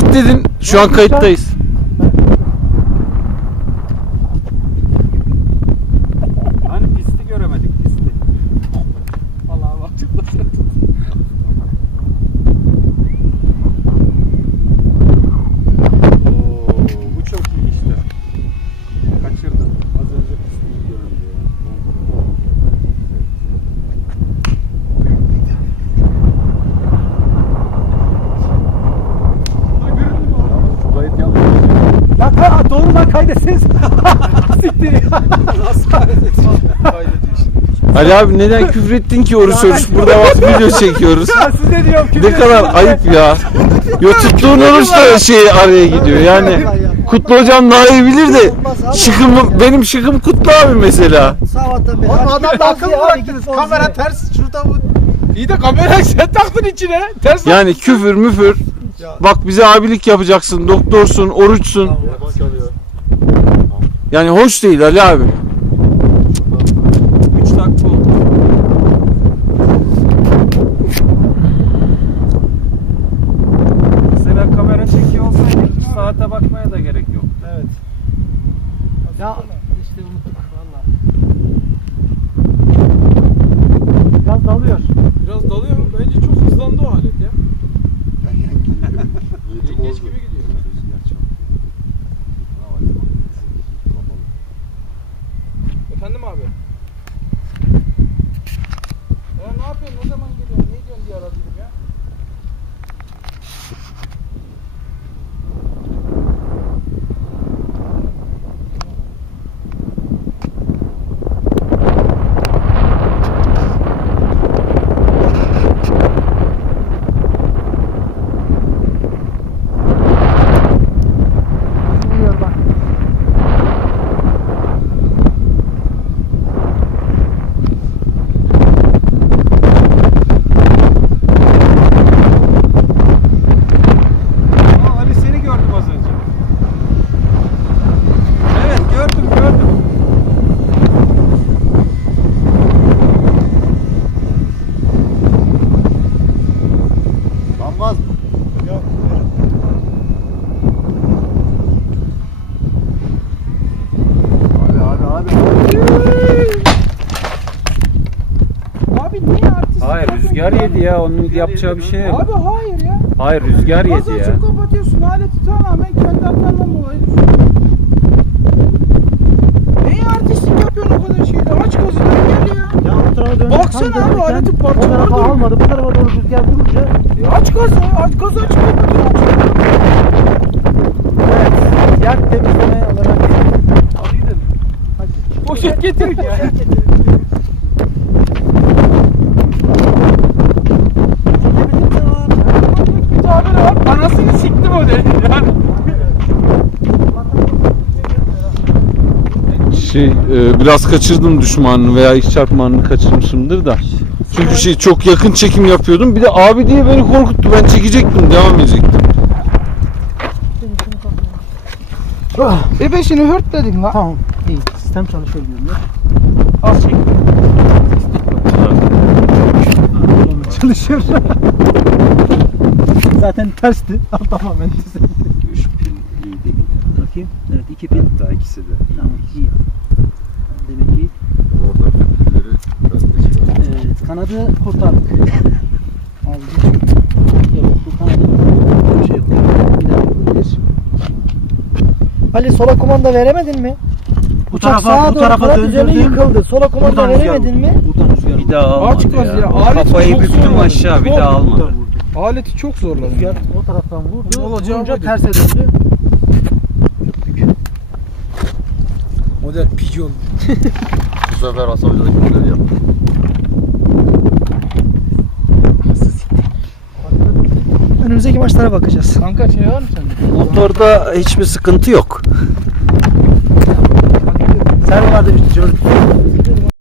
start dedin. Şu an kayıttayız. Kay doğru lan kaydetseniz. Siktir ya. Nasıl? Kaydediyor işte. Ali abi neden küfür ettin ki oruç oruç? Burada bak video çekiyoruz. Ben size diyorum ki. Ne kadar ayıp ya. Yo tuttuğun oruç da şey araya gidiyor. Yani Kutlu hocam daha iyi bilir de şıkım benim şıkım Kutlu abi mesela. Sabahtan beri. Oğlum adam da akıl bıraktınız. Kamera ters şurada bu. İyi de kamerayı sen taktın içine. Ters Yani küfür müfür. Bak bize abilik yapacaksın. Doktorsun, oruçsun. Yani hoş değil Ali abi. 3 dakika oldu. Mesela kamera çekiyor olsaydı saate bakmaya da gerek yok. Evet. Ya işte unuttuk valla. Biraz dalıyor. Biraz dalıyor mu? Bence çok hızlandı o alet ya. Yengeç gibi gidiyor. Efendim abi? Ya ne yapıyorsun? Ne zaman geliyorsun? Ne diyorsun diye aradım ya. Vuruyor bak. Aa, Ali seni gördüm az önce. Evet gördüm gördüm. Lanmaz mı? Yok. Abi abi abi. Abi niye artist? Hayır rüzgar yedi ya onun yapacağı bir şey yok. Abi hayır ya. Hayır rüzgar yedi ya. açıp kapatıyorsun. Aleti tamamen kendi hatandan dolayı. Neye artistlik yapıyorsun o kadar şeyde? Aç gazını gel ya. Ya bu tarafa. Baksana abi, aleti O parçaladı. tarafa almadı. Bu tarafa doğru rüzgar vurunca. E aç gazı. Aç gazı kapatıyorsun. Evet. Yak temizleme olarak. Hadi gidelim. Poşet getir ya. Bir tabiri var. Anasını siktim o dedi. Yani. Şey e, biraz kaçırdım düşmanını veya iş çarpmanını kaçırmışımdır da. Çünkü şey çok yakın çekim yapıyordum. Bir de abi diye beni korkuttu. Ben çekecektim, devam edecektim. Bebeşini hört dedin lan. Tamam. İyi. Sistem çalışıyor diyorum ya. Az çek. Çalışıyor. Zaten tersti. Tamamen düzeldi. 3 pil iyi değil. Bakayım. Evet iki pin. Hatta ikisi de iyi. Tamam iyi. Demek ki Orada pilleri ben de şey evet, kanadı kurtardık. Aldı. Evet bu kanadı bir şey yapıyor. Bir daha yapabilir. Ali sola kumanda veremedin mi? Bu Uçak tarafa sağa bu doğru tarafa kanat üzerine döndürdüm. yıkıldı. Sola kumanda Buradan rüzgar veremedin mi? Buradan rüzgar Bir vurdu. daha almadı Aç ya. Alet Kafayı çok büktüm aşağı bir Çok daha almadı. Aleti çok zorladı. Rüzgar o taraftan vurdu. Olacağı Vurunca buydu. terse döndü. Model pigeon. Bu sefer Hasan Hoca da pilleri yaptı. Önümüzdeki maçlara bakacağız. Kanka şey var mı sende? Motorda hiçbir sıkıntı yok. Servolar demişti gördük.